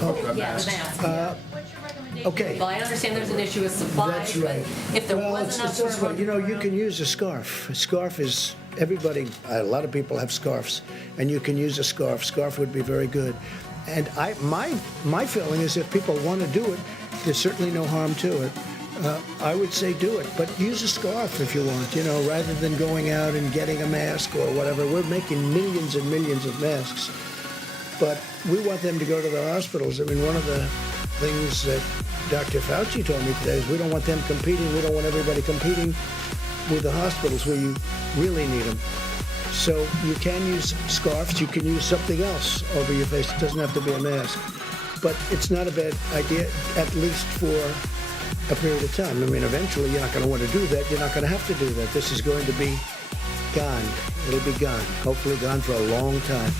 your Yeah, the masks. mask. What's your recommendation? Okay. Well, I understand there's an issue with supplies, That's but right. if there Well, was enough it's this for way. You know, you can use a scarf. A scarf is, everybody, a lot of people have scarves, and you can use a scarf. Scarf would be very good. And my feeling is if people want to do it, there's certainly no harm to it. I would say do it, but use a scarf if you want, you know, rather than going out and getting a mask or whatever. We're making millions and millions of masks, but we want them to go to the hospitals. I mean, one of the things that Dr. Fauci told me today is we don't want them competing. We don't want everybody competing with the hospitals where you really need them. So you can use scarves. You can use something else over your face. It doesn't have to be a mask. But it's not a bad idea, at least for a period of time. I mean, eventually you're not going to want to do that. You're not going to have to do that. This is going to be gone. It'll be gone. Hopefully gone for a long time.